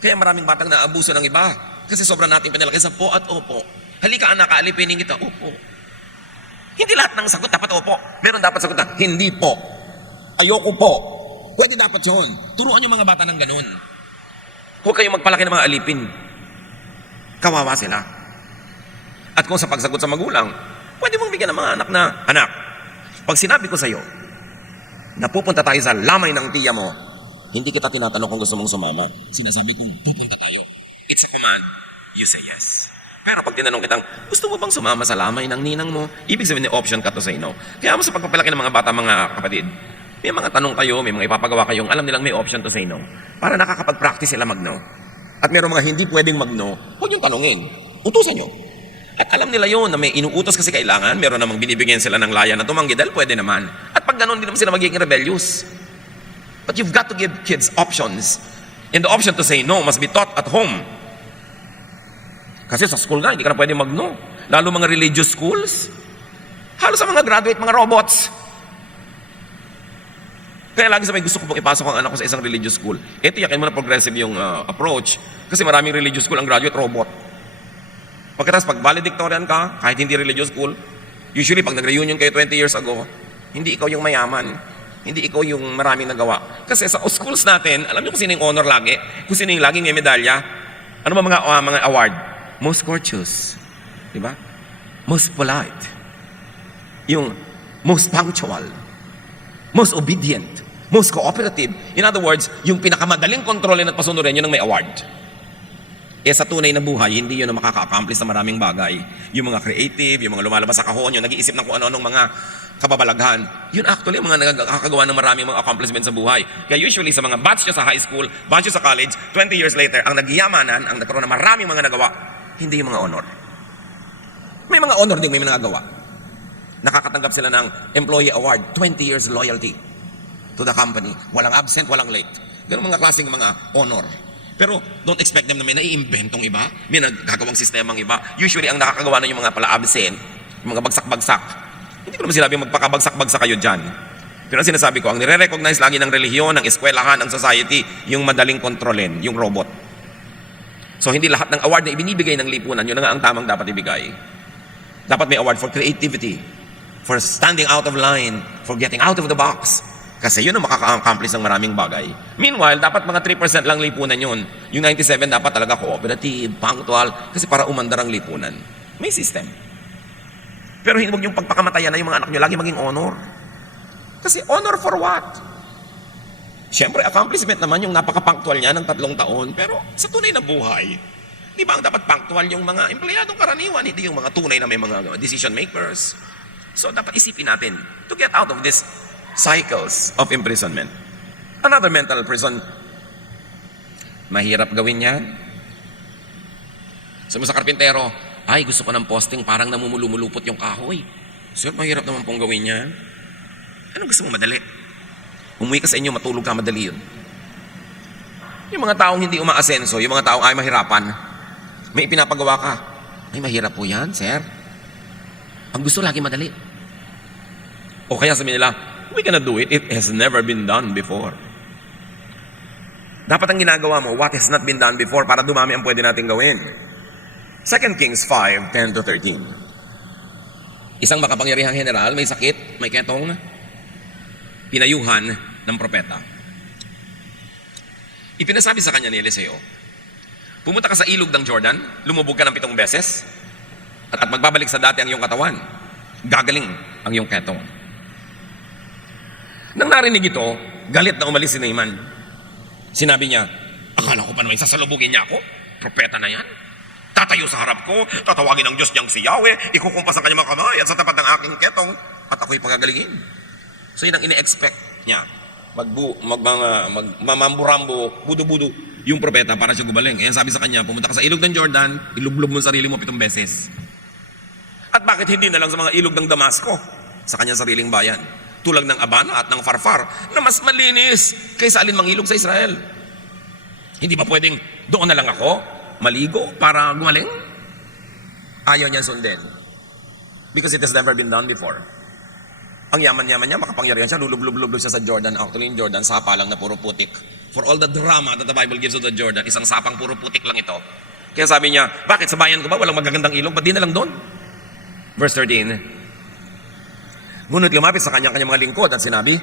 Kaya maraming batang naabuso ng iba. Kasi sobrang natin pinalaki sa po at opo. Halika anak, alipinin kita, opo. Hindi lahat ng sagot dapat opo. Meron dapat sagot na, hindi po. Ayoko po. Pwede dapat yun. Turuan yung mga bata ng ganun. Huwag kayong magpalaki ng mga alipin. Kawawa sila. At kung sa pagsagot sa magulang, pwede mong bigyan ng mga anak na, anak, pag sinabi ko sa iyo, napupunta tayo sa lamay ng tiya mo, hindi kita tinatanong kung gusto mong sumama. Sinasabi kong, pupunta tayo. It's a command. You say yes. Pero pag tinanong kitang, gusto mo bang sumama sa lamay ng ninang mo? Ibig sabihin, option ka to say no. Kaya mo sa pagpapalaki ng mga bata, mga kapatid, may mga tanong kayo, may mga ipapagawa kayong alam nilang may option to say no. Para nakakapag-practice sila mag-no. At meron mga hindi pwedeng mag-no, huwag yung tanongin. Utusan nyo. At alam nila yun na may inuutos kasi kailangan, meron namang binibigyan sila ng laya na tumanggi dahil pwede naman. At pag ganun, hindi naman sila magiging rebellious. But you've got to give kids options. And the option to say no must be taught at home. Kasi sa school nga, hindi ka na pwede mag-no. Lalo mga religious schools. Halos sa mga graduate, mga robots. Kaya lagi sabi, gusto ko pong ipasok ang anak ko sa isang religious school. Ito, yakin mo na progressive yung approach. Kasi maraming religious school, ang graduate, robot. Pagkatapos, pag valedictorian ka, kahit hindi religious school, usually, pag nag-reunion kayo 20 years ago, hindi ikaw yung mayaman. Hindi ikaw yung maraming nagawa. Kasi sa schools natin, alam niyo kung sino yung honor lagi? Kung sino yung laging may medalya? Ano ba mga award? Most courteous. Diba? Most polite. Yung most punctual. Most obedient. Most cooperative. In other words, yung pinakamadaling kontrolin at pasunurin, yun ang may award. Sa tunay na buhay, hindi yun ang makaka-accomplish sa maraming bagay. Yung mga creative, yung mga lumalabas sa kahon, yung nag-iisip ng kung ano-anong mga kababalaghan, yun actually mga nakakagawa ng maraming mga accomplishments sa buhay. Kaya usually sa mga batch nyo sa high school, batch nyo sa college, 20 years later, ang nagyamanan, ang nagkaroon ng maraming mga nagawa, hindi yung mga honor. May mga honor din, may mga nagawa. Nakakatanggap sila ng employee award, 20 years loyalty to the company. Walang absent, walang late. Ganun mga klaseng mga honor. Pero don't expect them na may naiimbentong iba, may nagkagawang sistemang iba. Usually, ang nakakagawa na yung mga pala absent, yung mga bagsak-bagsak. Hindi ko naman sinabi magpakabagsak-bagsak kayo dyan. Pero ang sinasabi ko, ang nire-recognize lagi ng relihiyon, ng eskwelahan, ng society, yung madaling kontrolin, yung robot. So, hindi lahat ng award na ibinibigay ng lipunan, yun na nga ang tamang dapat ibigay. Dapat may award for creativity, for standing out of line, for getting out of the box. Kasi yun ang makaka-accomplish ng maraming bagay. Meanwhile, dapat mga 3% lang lipunan yun. Yung 97 dapat talaga cooperative, punctual, kasi para umandar ang lipunan. May system. Pero huwag yung pagpakamatayan na yung mga anak nyo lagi maging honor. Kasi honor for what? Siyempre, accomplishment naman yung napaka-punctual niya ng 3 taon. Pero sa tunay na buhay, di ba ang dapat punctual yung mga empleyadong karaniwan, hindi yung mga tunay na may mga decision makers. So dapat isipin natin to get out of this cycles of imprisonment. Another mental prison, mahirap gawin yan. Sabi mo sa karpintero, ay gusto ko ng posting parang namumulumulupot yung kahoy. Sir, mahirap naman pong gawin yan. Anong gusto mo madali? Umuwi ka sa inyo, matulog ka, madali yun. Yung mga taong hindi umaasenso, yung mga taong ay mahirapan, may ipinapagawa ka, ay mahirap po yan, sir. Ang gusto lagi madali. O kaya sabihin nila, we cannot do it. It has never been done before. Dapat ang ginagawa mo, what has not been done before para dumami ang pwede natin gawin. 2 Kings 5:10-13. Isang makapangyarihang general, may sakit, may ketong, pinayuhan ng propeta. Ipinasabi sa kanya ni Eliseo, pumunta ka sa ilog ng Jordan, lumubog ka ng 7 beses, at magbabalik sa dati ang iyong katawan. Gagaling ang iyong ketong. Nang narinig ito, galit na umalis si Naaman. Sinabi niya, akala ko pa naman sasalubugin niya ako? Propeta na yan. Tatayo sa harap ko, tatawagin ang Diyos niyang si Yahweh, ikukumpas ang kanyang mga kamay at sa tapat ng aking ketong, at ako'y pagagalingin. So yun ang ine-expect niya. Mamamburambo, budo-budo, yung propeta para siya gumaling. Kaya sabi sa kanya, pumunta ka sa ilog ng Jordan, ilublob mo sarili mo 7 beses. At bakit hindi na lang sa mga ilog ng Damasco, sa kanyang sariling bayan? Tulad ng Abana at ng Farfar na mas malinis kaysa alinmang ilog sa Israel. Hindi ba pwedeng doon na lang ako maligo para gumaling? Ayaw niya sundin. Because it has never been done before. Ang yaman-yaman niya, makapangyarihan siya, lulub-lub siya sa Jordan. Actually, in Jordan, sapa lang na puro putik. For all the drama that the Bible gives of the Jordan, isang sapang puro putik lang ito. Kaya sabi niya, bakit sa bayan ko ba walang magagandang ilog? Ba't di na lang doon? Verse 13, ngunit lumapit sa kanyang mga lingkod at sinabi,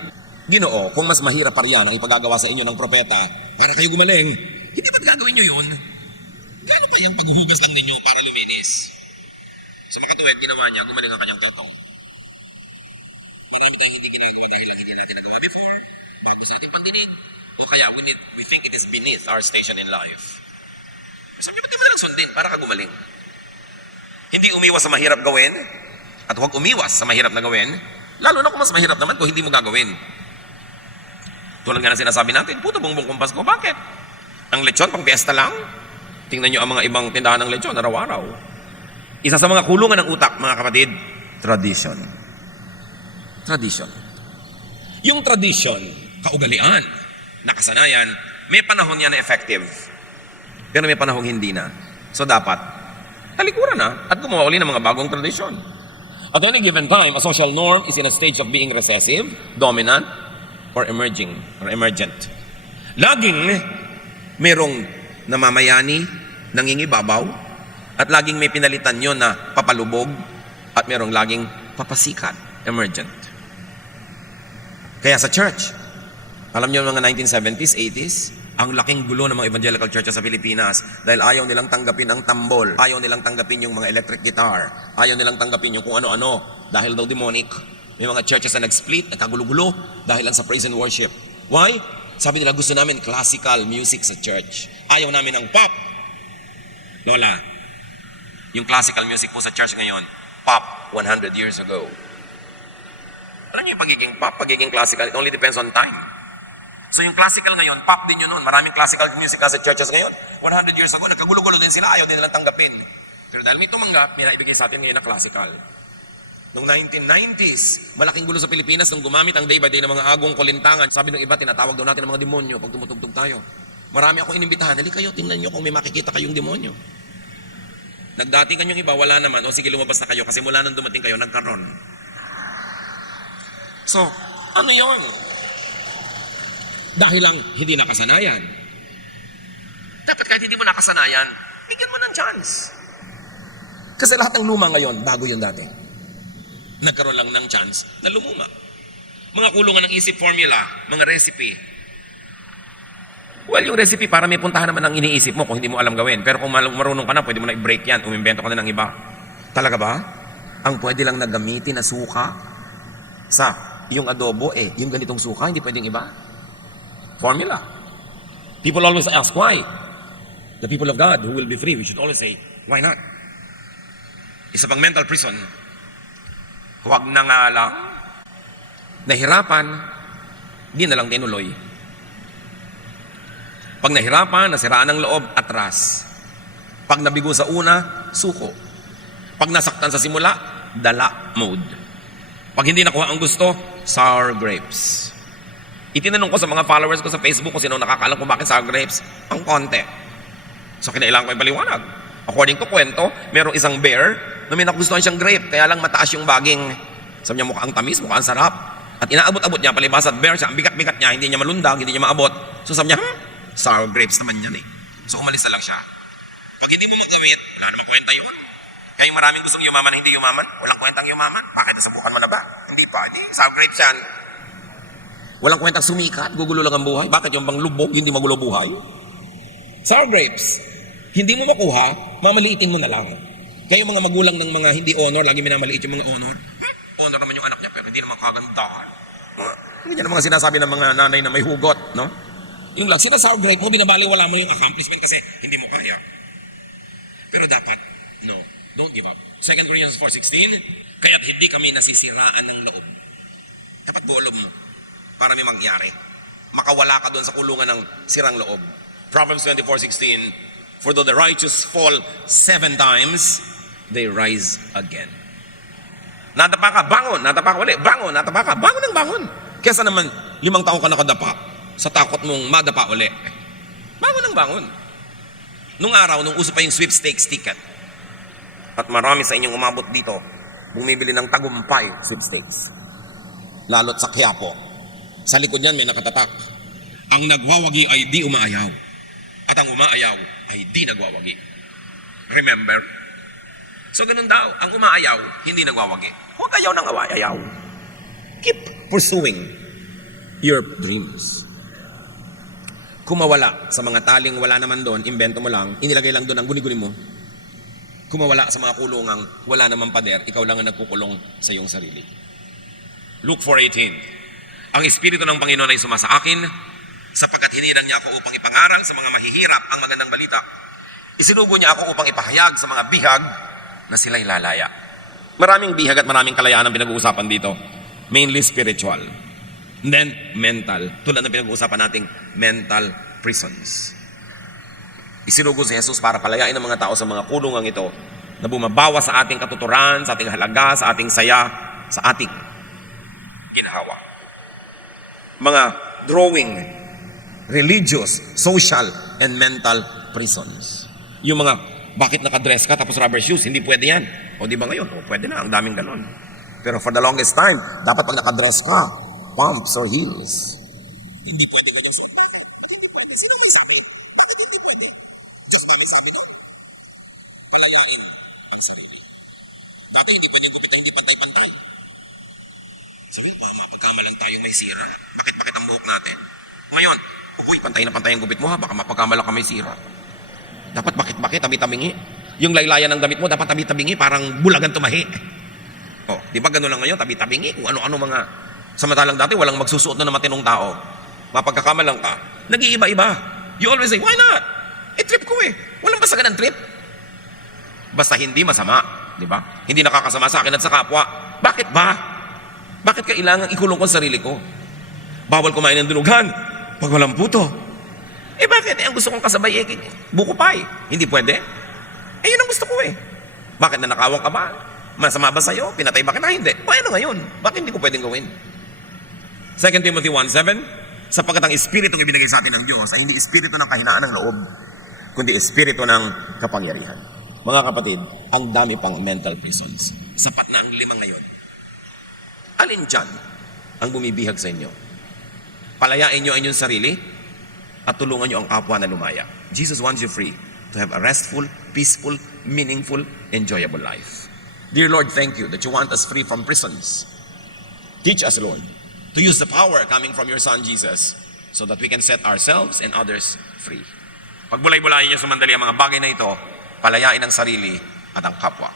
Ginoo, kung mas mahirap pa riyan ang ipagagawa sa inyo ng propeta para kayo gumaling, hindi ba't gagawin nyo yun? Gano'n pa yung paghuhugas lang ninyo para luminis? Sa makatuwid, ginawa niya, gumaling ang kanyang tetong. Marami tayong hindi ginagawa dahil hindi natin nagawa before, bago sa ating pandinig, o kaya we think it is beneath our station in life. Sabi niyo, ba't di mo na lang sundin para ka gumaling? Hindi umiwas sa mahirap gawin, at huwag umiwas sa mahirap na gawin, lalo na kung mas mahirap naman kung hindi mo gagawin. Tulad nga na sinasabi natin, puto bongbong kumpas ko, bakit? Ang lechon, pang fiesta lang? Tingnan nyo ang mga ibang tindahan ng lechon, araw-araw. Isa sa mga kulungan ng utak, mga kapatid, tradition. Tradition. Yung tradition, kaugalian, nakasanayan, may panahon yan na effective. Pero may panahon hindi na. So dapat, talikuran na at gumawa uli ng mga bagong tradition. At any given time, a social norm is in a stage of being recessive, dominant, or emergent. Laging merong namamayani, nangingibabaw, at laging may pinalitan yon na papalubog, at merong laging papasikat, emergent. Kaya sa church, alam niyo mga 1970s, 80s, ang laking gulo ng mga evangelical churches sa Pilipinas dahil ayaw nilang tanggapin ang tambol, ayaw nilang tanggapin yung mga electric guitar, ayaw nilang tanggapin yung kung ano-ano dahil daw demonic. May mga churches na nag-split, nagkagulo-gulo dahil lang sa praise and worship. Why? Sabi nila gusto namin classical music sa church. Ayaw namin ng pop. Lola, yung classical music po sa church ngayon, pop 100 years ago. Alam niyo yung pagiging classical, it only depends on time. So yung classical ngayon, pop din yun noon. Maraming classical music sa churches ngayon. 100 years ago, nagkagulo-gulo din sila, ayaw din nilang tanggapin. Pero dahil may tumanggap, may naibigay sa atin ngayon na classical. Noong 1990s, malaking gulo sa Pilipinas nung gumamit ang day by day ng mga agong kulintangan. Sabi ng iba, tinatawag daw natin ng mga demonyo pag tumutugtog tayo. Marami akong inimbitahan, hali kayo, tingnan nyo kung may makikita kayong demonyo. Nagdating kanyong iba, wala naman. O sige, lumabas na kayo kasi mula nang dumating kayo, nagkaroon. So, ano yun? Dahil lang hindi nakasanayan. Dapat kahit hindi mo nakasanayan, bigyan mo ng chance. Kasi lahat ng luma ngayon, bago yun dati. Nagkaroon lang ng chance na lumuma. Mga kulungan ng isip formula, mga recipe. Well, yung recipe para may puntahan naman ang iniisip mo kung hindi mo alam gawin. Pero kung marunong ka na, pwede mo na i-break yan, umimbento ka na ng iba. Talaga ba? Ang pwede lang na gamitin na suka sa yung adobo, yung ganitong suka, hindi pwedeng iba. Formula. People always ask why. The people of God who will be free, we should always say, why not? Isa pang mental prison, huwag na nga lang, nahirapan, di na lang tinuloy. Pag nahirapan, nasiraan ng loob, atras. Pag nabigo sa una, suko. Pag nasaktan sa simula, dala mode. Pag hindi nakuha ang gusto, sour grapes. Itinanong ko sa mga followers ko sa Facebook kung sino nakakaalam kung bakit sour grapes. Ang konti. So kinailangan ko ipaliwanag. According to kwento, merong isang bear na may nagustuhan siyang grape, kaya lang mataas yung baging. Sabi niya, mukhang tamis, mukhang sarap. At inaabot-abot niya, palibas at bear siya, ang bigat-bigat niya, hindi niya malundag, hindi niya maabot. So sabi niya, sour grapes naman yan eh. So umalis na lang siya. Pag hindi mo magawin, wala naman kwenta yun. Kaya yung maraming gustong yumaman na hindi yumaman, walang kwentang yumaman. Bakit nasabukan mo na ba? Hindi pa, hindi. Sour grapes yan. Walang kwentang sumikat, gugulo lang ang buhay. Bakit yung bang lubog, hindi magulo buhay? Sour grapes. Hindi mo makuha, mamaliitin mo na lang. Kaya yung mga magulang ng mga hindi honor, lagi minamaliit yung mga honor. Honor naman yung anak niya, pero hindi naman kagandahan. Ganyan ang mga sinasabi ng mga nanay na may hugot, no? Yung lang, sour grape mo, binabaliwala mo yung accomplishment kasi hindi mo kaya. Pero dapat, no, don't give up. 2 Corinthians 4:16, kaya't hindi kami nasisiraan ng loob. Dapat buolob mo para may mangyari. Makawala ka doon sa kulungan ng sirang loob. Proverbs 24:16, for though the righteous fall 7 times, they rise again. Nadapa ka, bangon, nadapa ka ulit, bangon, nadapa ka, bangon ng bangon. Kesa naman, 5 taon ka nakadapa sa takot mong madapa ulit. Bangon ng bangon. Nung araw, nung uso pa yung sweepstakes ticket, at marami sa inyong umabot dito, bumibili ng tagumpay sweepstakes. Lalo't sa Quiapo. Sa likod niyan may nakatatak. Ang nagwawagi ay di umaayaw. At ang umaayaw ay di nagwawagi. Remember? So ganun daw, ang umaayaw, hindi nagwawagi. Huwag ayaw ng ayaw. Keep pursuing your dreams. Kung mawala sa mga taling wala naman doon, imbento mo lang, inilagay lang doon ang guni-guni mo. Kung mawala sa mga kulungang wala naman pader, ikaw lang ang nagkukulong sa iyong sarili. Luke 4:18, ang Espiritu ng Panginoon ay sumasa akin, sapagkat hinirang niya ako upang ipangaral sa mga mahihirap ang magandang balita. Isinugo niya ako upang ipahayag sa mga bihag na sila'y lalaya. Maraming bihag at maraming kalayaan ang pinag-uusapan dito. Mainly spiritual. And then, mental. Tulad ng pinag-uusapan nating mental prisons. Isinugo si Jesus para palayain ang mga tao sa mga kulungang ito na bumabawa sa ating katuturan, sa ating halaga, sa ating saya, sa ating ginhawa. Mga drawing, religious, social, and mental prisons. Yung mga, bakit nakadress ka tapos rubber shoes? Hindi pwede yan. O di ba ngayon? O pwede na, ang daming ganon. Pero for the longest time, dapat pag nakadress ka, pumps or heels. Hindi pwede ka just bakit? Hindi pwede. Sino may sabi? Bakit hindi pwede? Just namin sabi no? Palayain ang sarili. Bakit hindi pwede gupit hindi pantay-pantay? Sabi, mapagkamalan tayo may sira. Bakit ang buhok natin? Ngayon, uy, pantay na pantay ang gupit mo ha, baka mapagkamalan ka may sira. Dapat bakit tabi-tabingi. Yung laylayan ng damit mo, dapat tabi-tabingi, parang bulagan tumahi. Oh, di ba gano'n lang ngayon, tabi-tabingi, kung ano-ano mga, samantalang dati, walang magsusuot na ng matinong tao. Mapagkakamalang ka, nag-iiba-iba. You always say, why not? Trip ko eh. Walang basagan ng trip. Basta hindi masama, di ba? Hindi nakakasama sa akin at sa kapwa. Bakit ba? Bakit kailangan ikulong ko ang sarili ko? Bawal kumain ng dunugan pag walang puto. Bakit? Ang gusto kong kasabay, buko pie. Hindi pwede? Yun ang gusto ko Bakit nanakawang ka ba? Masama ba sa'yo? Pinatay ba kita? Hindi. Paano ngayon? Bakit hindi ko pwedeng gawin? 2 Timothy 1:7, sapagkat ang Espiritu ibinigay sa atin ng Diyos ay hindi Espiritu ng kahinaan ng loob, kundi Espiritu ng kapangyarihan. Mga kapatid, ang dami pang mental prisons. Sapat na ang 5 ngayon. Alin dyan ang bumibihag sa inyo? Palayain nyo ang inyong sarili at tulungan nyo ang kapwa na lumaya. Jesus wants you free to have a restful, peaceful, meaningful, enjoyable life. Dear Lord, thank you that you want us free from prisons. Teach us, Lord, to use the power coming from your Son, Jesus, so that we can set ourselves and others free. Pagbulay-bulayin nyo sumandali ang mga bagay na ito, palayain ang sarili at ang kapwa.